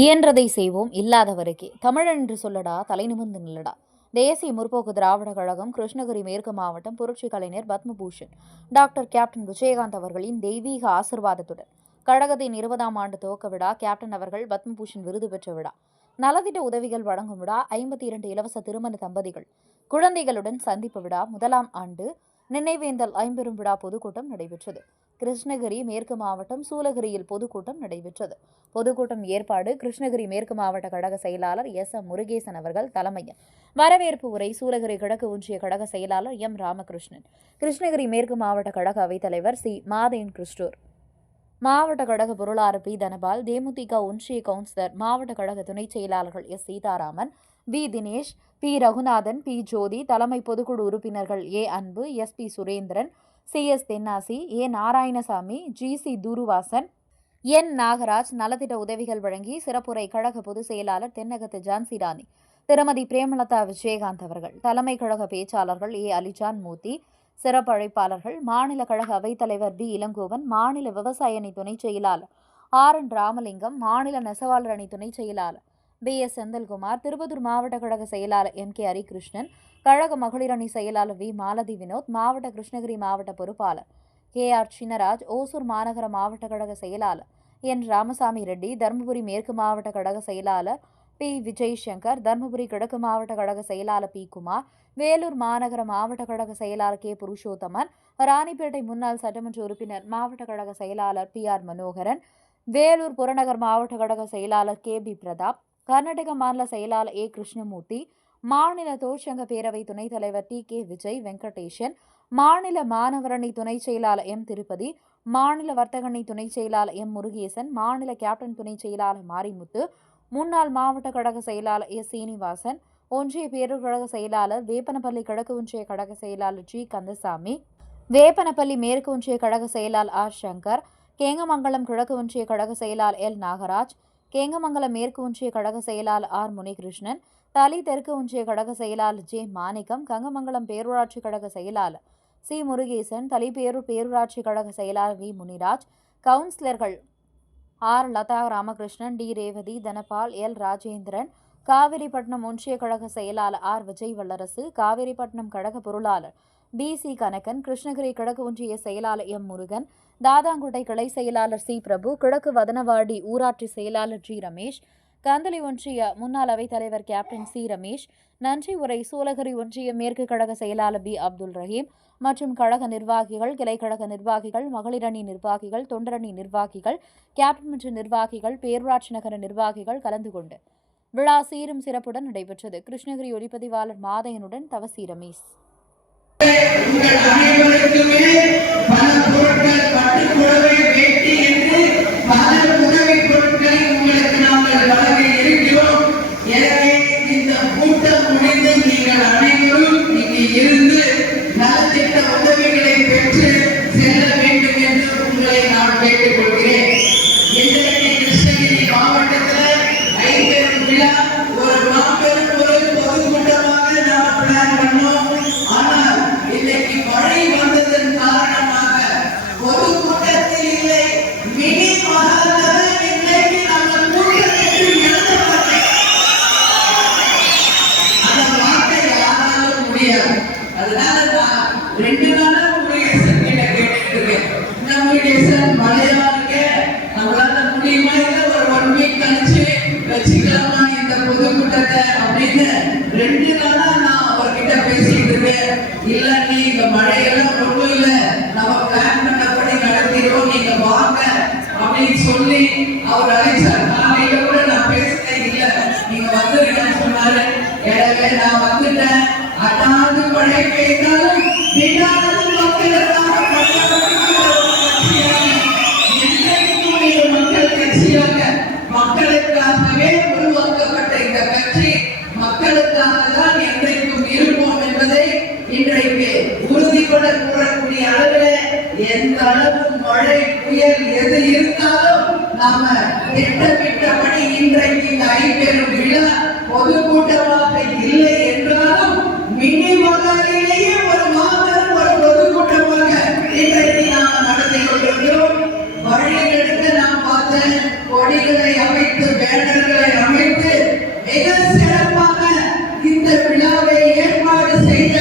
இயன்றதை செய்வோம், இல்லாதவருக்கே. தமிழன் என்று சொல்லடா, தலை நிமிர்ந்து நில்லடா. தேசிய முற்போக்கு திராவிட கழகம் கிருஷ்ணகிரி மேற்கு மாவட்டம் புரட்சி கலைஞர் பத்மபூஷன் டாக்டர் கேப்டன் விஜயகாந்த் அவர்களின் தெய்வீக ஆசிர்வாதத்துடன் கழகத்தின் 20ஆம் ஆண்டு துவக்க விழா, கேப்டன் அவர்கள் பத்மபூஷன் விருது பெற்ற விழா, நலத்திட்ட உதவிகள் வழங்கும் விழா, 52 இலவச திருமண தம்பதிகள் குழந்தைகளுடன் சந்திப்பு விழா, 1ஆம் ஆண்டு நினைவேந்தல் ஐம்பெரும் விழா பொதுக்கூட்டம் நடைபெற்றது. கிருஷ்ணகிரி மேற்கு மாவட்டம் சூலகிரியில் பொதுக்கூட்டம் நடைபெற்றது. பொதுக்கூட்டம் ஏற்பாடு கிருஷ்ணகிரி மேற்கு மாவட்ட கழக செயலாளர் எம் முருகேசன் அவர்கள் தலைமையில். வரவேற்பு உரை சூலகிரி கிழக்கு ஒன்றிய கழக செயலாளர் எம் ராமகிருஷ்ணன், கிருஷ்ணகிரி மேற்கு மாவட்ட கழக அவைத்தலைவர் சி மாதேன் கிறிஸ்டோர், மாவட்ட கழக பொருளாளர் பி தனபால், தேமுதிக ஒன்றிய கவுன்சிலர், மாவட்ட கழக துணைச் செயலாளர்கள் S Seetharaman, V Dinesh, P Raghunathan, P Jothi, தலைமை பொதுக்குழு உறுப்பினர்கள் A Anbu, S P Surendran, C S Thennasi, A Narayanasamy, G C Thuruvasan, N Nagaraj நலத்திட்ட உதவிகள் வழங்கி சிறப்புரை கழக பொதுச் செயலாளர் தென்னகத்து ஜான்சி ராணி, திருமதி பிரேமலதா விஜயகாந்த் அவர்கள், தலைமை கழக பேச்சாளர்கள் ஏ அலிஜான் மூர்த்தி, சிறப்பு அழைப்பாளர்கள் மாநில கழக அவைத்தலைவர் பி இளங்கோவன், மாநில விவசாய அணி துணைச் செயலாளர் ஆர் என் ராமலிங்கம், மாநில நெசவாளர் அணி துணைச் செயலாளர் பி எஸ் செந்தில்குமார், திருப்பத்தூர் மாவட்ட கழக செயலாளர் எம் கே ஹரிகிருஷ்ணன், கழக மகளிர் அணி செயலாளர் வி மாலதி வினோத், மாவட்ட கிருஷ்ணகிரி மாவட்ட பொறுப்பாளர் கே ஆர் சின்னராஜ், ஓசூர் மாநகர மாவட்ட கழக செயலாளர் என் ராமசாமி ரெட்டி, தருமபுரி மேற்கு மாவட்ட கழக செயலாளர் பி விஜய் சங்கர், தருமபுரி கிழக்கு மாவட்ட கழக செயலாளர் பி குமார், வேலூர் மாநகர மாவட்ட கழக செயலாளர் கே புருஷோத்தமன், ராணிப்பேட்டை முன்னாள் சட்டமன்ற உறுப்பினர் மாவட்ட கழக செயலாளர் பி ஆர் மனோகரன், வேலூர் புறநகர் மாவட்ட கழக செயலாளர் கே பி பிரதாப், கர்நாடக மாநில செயலாளர் ஏ கிருஷ்ணமூர்த்தி, மாநில தொழிற்சங்க பேரவை துணைத் தலைவர் டி கே விஜய் வெங்கடேஷன், மாநில மாணவரணி துணைச் செயலாளர் எம் திருப்பதி, மாநில வர்த்தகணி துணைச் செயலாளர் எம் முருகேசன், மாநில கேப்டன் துணைச் செயலாளர் மாரிமுத்து, முன்னாள் மாவட்ட கழக செயலாளர் எஸ் சீனிவாசன், ஒன்றிய பேரூர் கழக செயலாளர், வேப்பனப்பள்ளி கிழக்கு ஒன்றிய கழக செயலாளர் ஜி கந்தசாமி, வேப்பனப்பள்ளி மேற்கு ஒன்றிய கழக செயலாளர் ஆர் சங்கர், கேங்கமங்கலம் கிழக்கு ஒன்றிய கழக செயலாளர் எல் நாகராஜ், கேங்கமங்கலம் மேற்கு ஒன்றிய கழக செயலாளர் ஆர் முனிகிருஷ்ணன், தளி தெற்கு ஒன்றிய கழக செயலாளர் ஜே மாணிக்கம், கங்கமங்கலம் பேரூராட்சி கழக செயலாளர் சி முருகேசன், தளிப்பேரூர் பேரூராட்சி கழக செயலாளர் வி முனிராஜ், கவுன்சிலர்கள் R Latha Ramakrishnan, T Revathi, Dhanapal, L Rajendran, Kaveripattinam ஒன்றிய கழக செயலாளர் ஆர் விஜய் வல்லரசு, காவிரிப்பட்டினம் கழக பொருளாளர் பி சி கனகன், கிருஷ்ணகிரி கிழக்கு ஒன்றிய செயலாளர் எம் முருகன், தாதாங்குட்டை கிளை செயலாளர் சி பிரபு, கிழக்கு வதனவாடி ஊராட்சி செயலாளர் ஜி ரமேஷ், கந்தளி ஒன்றிய முன்னாள் அவைத்தலைவர் கேப்டன் சி ரமேஷ், நன்றி உரை சூலகிரி ஒன்றிய மேற்கு கழக செயலாளர் பி அப்துல் ரஹீம் மற்றும் கழக நிர்வாகிகள், கிளைக்கழக நிர்வாகிகள், மகளிரணி நிர்வாகிகள், தொண்டரணி நிர்வாகிகள், கேப்டன் மன்ற நிர்வாகிகள், பேரூராட்சி நகர நிர்வாகிகள் கலந்து கொண்டு விழா சீரும் சிறப்புடன் நடைபெற்றது. கிருஷ்ணகிரி ஒளிப்பதிவாளர் மாதையனுடன் தவசி ரமேஷ். இல்ல நீ இந்த மழையெல்லாம் ஒண்ணும் இல்ல, நம்ம பிளான் பண்ணபடி நடத்திடுவோம், நீங்க வாங்க அப்படின்னு சொல்லி அவர் அழைச்சார். காலையில கூட நான் பேசினேன், இல்ல நீங்க வந்துருக்கேன்னு சொன்னாரு. எனவே நான் வந்துட்டேன். அதாவது மழை பெய்தாலும் விடாது மக்களுக்காக மக்கள் கட்சியாக மக்களுக்காகவே உருவாக்கப்பட்ட இந்த கட்சி மக்களுக்காக தான் என்றைக்கும் இருப்போம் என்பதை இன்றைக்கு உறுதிபட கூறக்கூடிய அளவில் எந்த அளவு மழை புயல் எது இருந்தாலும் நாம திட்டமிட்டபடி இன்றைக்கு இந்த ஐம்பெரும் விழா பொதுக்கூட்டமாக இல்லை என்றாலும் மினி மகாலிலேயே ஒரு மாபெரும் ஒரு பொதுக்கூட்டமாக இன்றைக்கு நாம் நடத்தி கொண்டிருக்கிறோம். வழிநெடுக்க நாம் பார்த்த கொடிகளை அமைத்து பேனர்கள் செய்த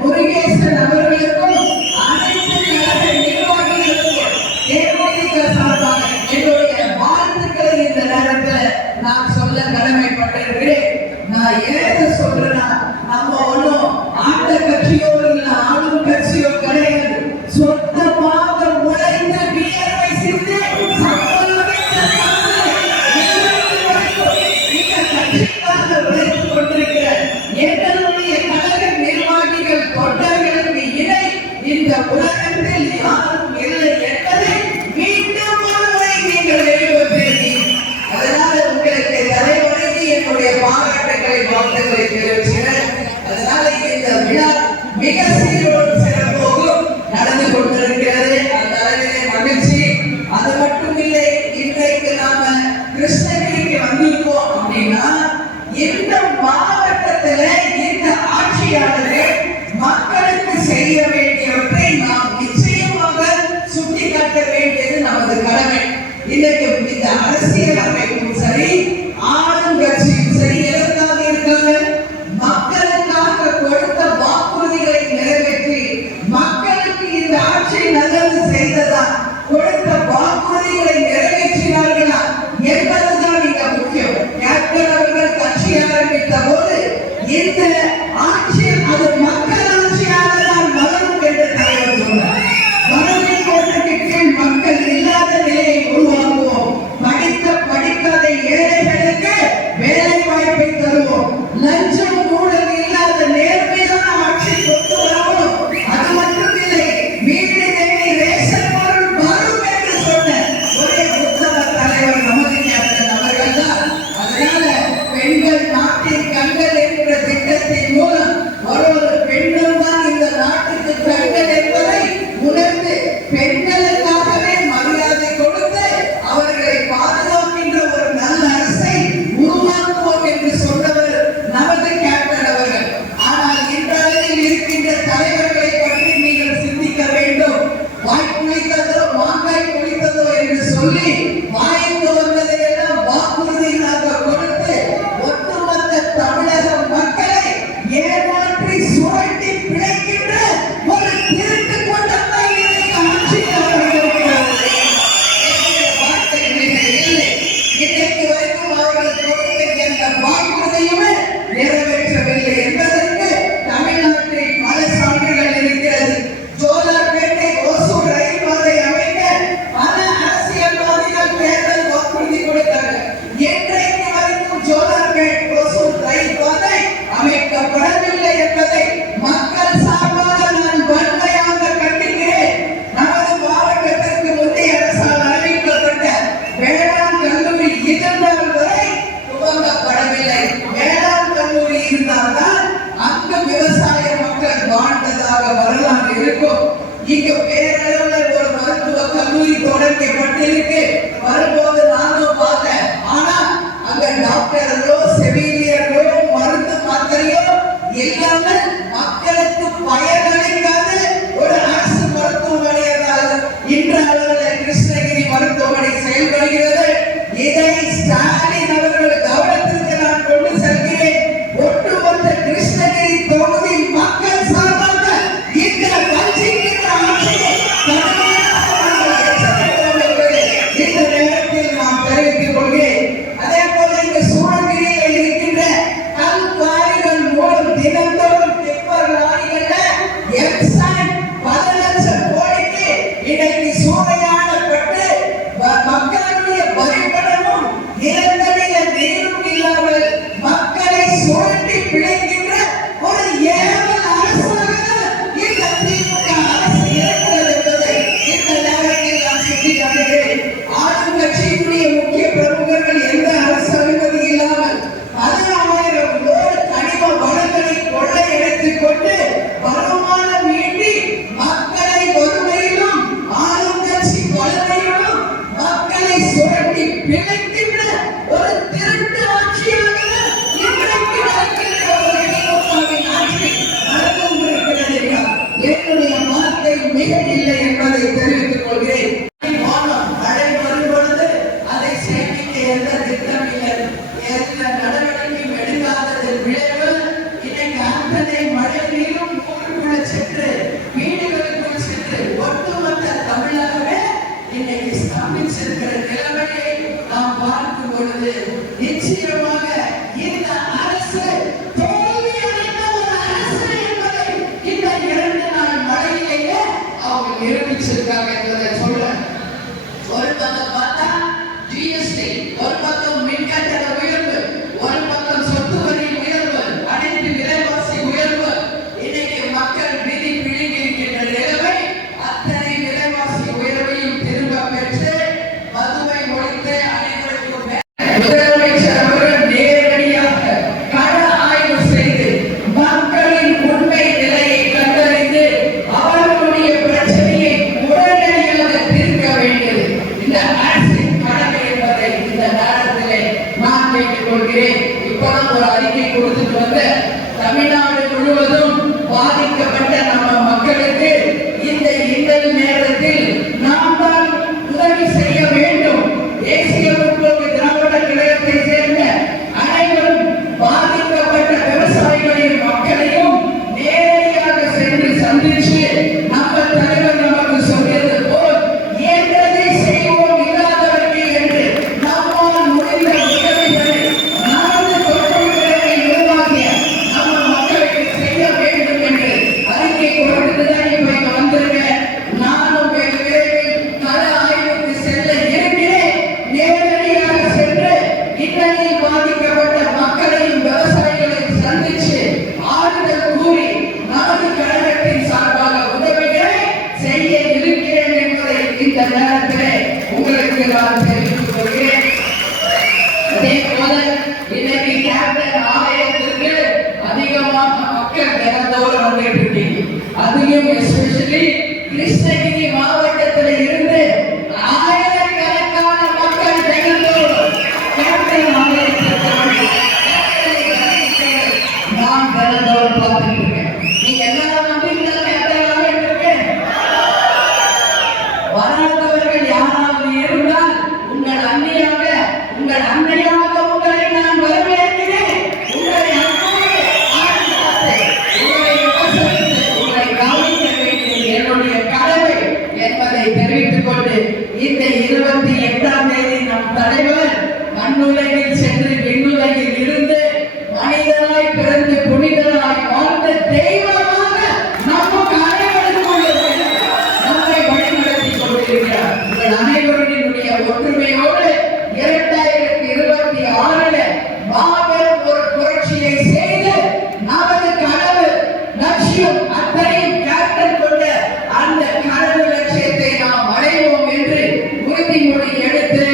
முருகேசன் அவர்களுக்கும் அனைத்து கழக நிர்வாகிகளுக்கும் தேமுதிக சார்பாக என்னுடைய வாழ்த்துக்களை இந்த நேரத்தில் நான் சொல்ல கடமைப்பட்டிருக்கிறேன். நான் ஏது சொல்றேன்னா, நம்ம ஒண்ணும் ஆண்ட கட்சியோ இல்ல ஆளும் கட்சியோ கிடையாது. சொந்தமாக உழைத்த வியர்வை சிந்தி சம்பளமிட்ட இந்த கட்சிக்காக உழைத்துக் கொண்டிருக்கிற எங்களுடைய கழக நிர்வாகிகள் தொண்டர்களுக்கு இணை இந்த உலகத்தில் யாரும் இல்லை என்பதை மீண்டும் ஒருமுறை நீங்கள் வெளிப்படுத்தியிருக்கீங்க. அதனால உங்களுக்கு தலைவணங்கி என்னுடைய பாராட்டுகளை வாழ்த்துக்களை தெரிவிக்கிறேன். அதனால இந்த விழா மிக சீரோடு சிறப்போடும் நடந்து கொண்டிருக்கிறது. அந்த அளவிலே மகிழ்ச்சி. அது மட்டும் இல்லை, இன்றைக்கு நாம கிருஷ்ணகிரிக்கு வந்திருக்கோம் அப்படின்னா இந்த மாவட்டத்துல இந்த ஆட்சியாளர்கள் மக்களுக்கு செய்ய வேண்டியவற்றை நாம் நிச்சயமாக சுட்டிக்காட்ட வேண்டியது நமது கடமை. இன்னைக்கு இந்த அரசியல் அமைப்பும் சரி ஆளுங்கட்சியும் சரி எதற்காக இருக்காங்க? மக்களுக்காக கொடுத்த வாக்குறுதிகளை நிறைவேற்றி மக்களுக்கு இந்த ஆட்சி நல்லது செய்ததா, கொடுத்த வாக்குறுதிகளை நிறைவேற்றினார்களா என்பதுதான் மிக முக்கியம். கேப்டன் அவர்கள் கட்சி ஆரம்பித்த போது இந்த ஆட்சி அது மக்கள் ஆட்சியாக தான் வளரும் என்று தலைவர் சொன்னார். வறுமை கோட்டுக்கு கீழ் மக்கள் இல்லாத நிலையை உருவாக்குவோம். படிக்காத ஏழைகளுக்கு வேலை வாய்ப்பை தருவோம். லஞ்சம் ஊழல் இல்லாத நேர்மையான ஆட்சி கொண்டு வரவும். அது மட்டுமில்லை, வீடு தேடி ரேஷன் பொருள் வரும் என்று சொன்ன ஒரே உத்தம தலைவர் நமது கேப்டன் அவர்கள் தான். அதனால பெண்கள் நாட்டின் கண்கள் என்ற திட்டத்தின் மூலம் ஒரு பெண்கள் தான் இந்த நாட்டுக்கு கண்கள் என்பதை உணர்ந்து பெண்களுக்காகவே மரியாதை கொடுத்து அவர்களை பாதுகாக்கின்ற ஒரு நல்ல அரசை உருவாக்குவோம் என்று சொன்னவர் நமது கேப்டன் அவர்கள். ஆனால் இன்றளவில் இருக்கின்ற தலைவர்களை பற்றி நீங்கள் சிந்திக்க வேண்டும். வாய் குளித்ததோ மாங்காய் குளித்ததோ என்று சொல்லி வாய்ப்பு வந்ததை எல்லாம் வாக்குறுதிகளாக கொடுத்து ஒட்டுமொத்த தமிழக மக்களை ஏமாற்றி சுரண்டி பிழைக்கின்ற ஒரு திருட்டு கூட்டத்தை இன்னைக்கு ஆட்சியில் அவர்கள் இருக்கிறார்கள். வார்த்தை இல்லை. இன்னைக்கு வரைக்கும் அவர்கள் கொடுத்த எந்த வாக்குறுதியுமே நிறைவேற்றவில்லை என்பதற்கு தமிழ்நாட்டில் பல சான்றுகள் இருக்கிறது. ஜோலார்பேட்டை ஓசூர் ரயில் பாதை அமைக்க பல அரசியல்வாதிகள் தேர்தல் வாக்குறுதி கொடுத்தார்கள். இன்றைக்கு வரைக்கும் ஜோலார்பேட்டை ஓசூர் ரயில் பாதை அமைக்கப்படவில்லை என்பதை மக்கள் சார்பாக நான் வன்மையாக கண்டிக்கிறேன். நமது மாவட்டத்திற்கு முந்தைய அரசால் அறிவிக்கப்பட்ட வேளாண் கல்லூரி இதுநாள் வரை துவங்கப்படவில்லை. வேளாண் கல்லூரி இருந்தால்தான் அங்கு விவசாய மக்கள் வாழ்ந்ததாக வரலாறு இருக்கும். இங்கு பேரளவில் ஒரு மருத்துவ கல்லூரி தொடங்கப்பட்டிருக்கு. வரும்போது நானும் பார்த்தேன். ஆனா அங்க டாக்டர்களோ செவிலியர்களோ மருந்து மாத்திரையோ இல்லாமல் மக்களுக்கு பயனளிக்காத ஒரு அரசு மருத்துவமனையாக இன்று அளவில் கிருஷ்ணகிரி மருத்துவமனை செயல்படுகிறது. இதை ஸ்டாலின் அவர்கள் கவனத்திற்கு நான் கொண்டு செல்கிறேன். ஒட்டுமொத்த கிருஷ்ணகிரி தொகுதி மக்கள் சார்பாக இந்த வஞ்சிக்கின்ற ஆட்சியை தினந்தோறும் வந்துட்டு இருக்கீங்க. அதுலயும் எஸ்பெஷலி கிருஷ்ணகிரி மாவட்டத்தில் இருந்து ஆயிரக்கணக்கான மக்கள் தினந்தோறும் கேப்டன் நான் தினந்தோறும் பார்த்துட்டு இருக்கேன். நீங்க எல்லாரும் நம்பிக்கை கேப்டன் இருக்கேன். வராதவர்கள் யாராவது இருந்தால் உங்கள் அன்னையாக உங்களை நான் வரவேற்கிறேன். உங்களை அன்போடு ஆசீர்வதித்து, உங்களை விமர்சித்து, உங்களை கவனிக்க வேண்டியது என்னுடைய கடமை என்பதை தெரிவித்துக் கொண்டு இந்த 28ஆம் தேதி நம் தலைவர் மண்ணுலகில் சென்று விண்ணுலகில் இருந்து மனிதனாய் பிறந்து புனிதனாய் வாழ்ந்த தெய்வமாக நமக்கு அனைவருக்கும் நம்மை வழிநடத்தி கொண்டிருக்கிறார். உங்கள் அனைவருடைய ஒற்றுமையோடு 2026 மாபெரும் ஒரு புரட்சியை செய்து நமது கனவு லட்சியம் அத்தனையும் கேப்டன் கொண்ட அந்த கனவு லட்சியத்தை நாம் அடைவோம் என்று உறுதிமொழி எடுத்து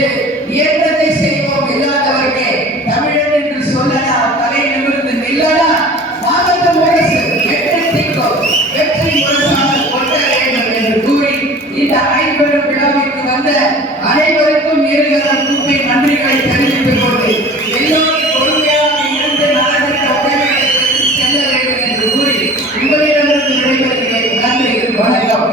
இயக்கத்தை செய்வோம். இல்லாதவர்களே, தமிழன் என்று சொல்லலாம், தலை நிமிர்ந்து நில்லடா, மாவட்ட முரசு வெற்றி முரசாக கொள்ள வேண்டும் என்று கூறி இந்த ஐம்பெரும் விழாவிற்கு வந்த அனைவருக்கும் இருகரம் கூப்பி நன்றிகளை தெரிவித்துக் கொண்டு எல்லோரும் பொறுமையாக இருந்து நலத்திட்ட உதவிகளை செல்ல வேண்டும் என்று கூறி உங்களிடமிருந்து விடைபெறுகிறேன். நன்றி, வணக்கம்.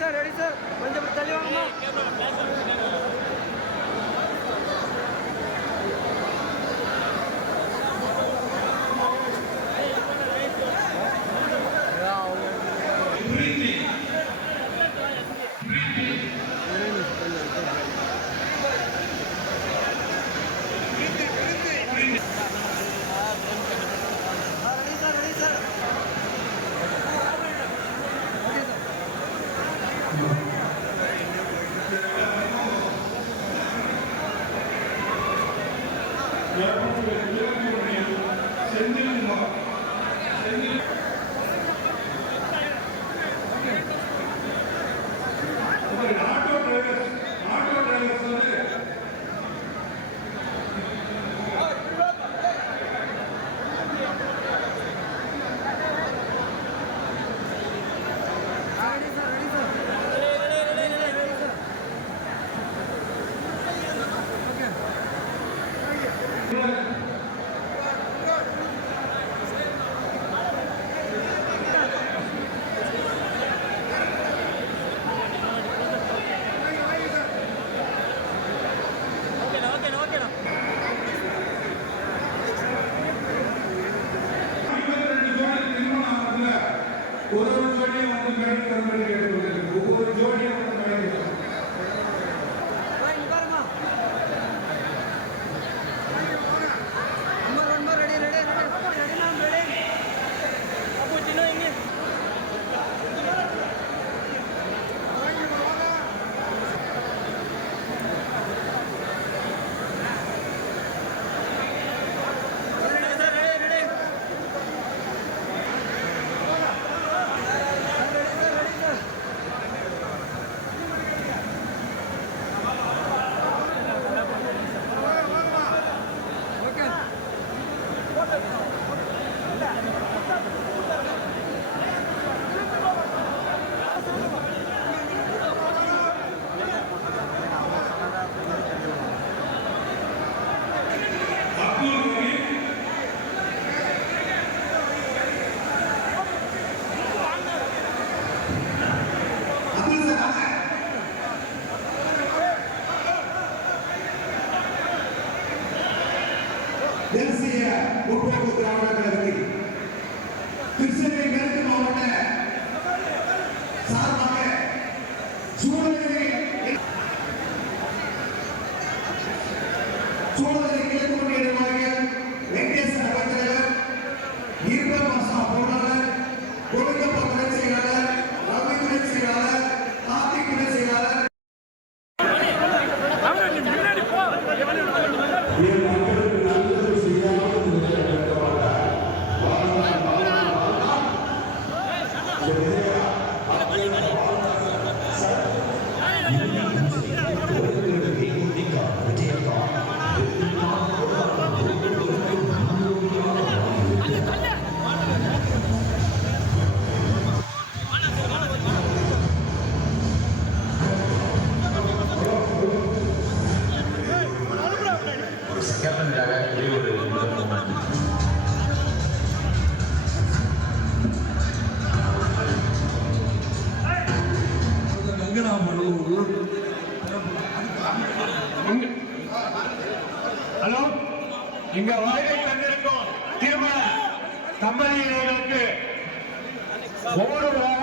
சார் ரெடி சார் கொஞ்சம் தள்ளி வாங்கம்மா. ஒரு ஜோடியை வந்து மேடம் கம்பெனி கேட்டு ஒவ்வொரு ஜோடியும் வந்து மேடம் இங்க வருகை தந்திருக்கும் திருமண தம்பதியினருக்கு ஒவ்வொருவராக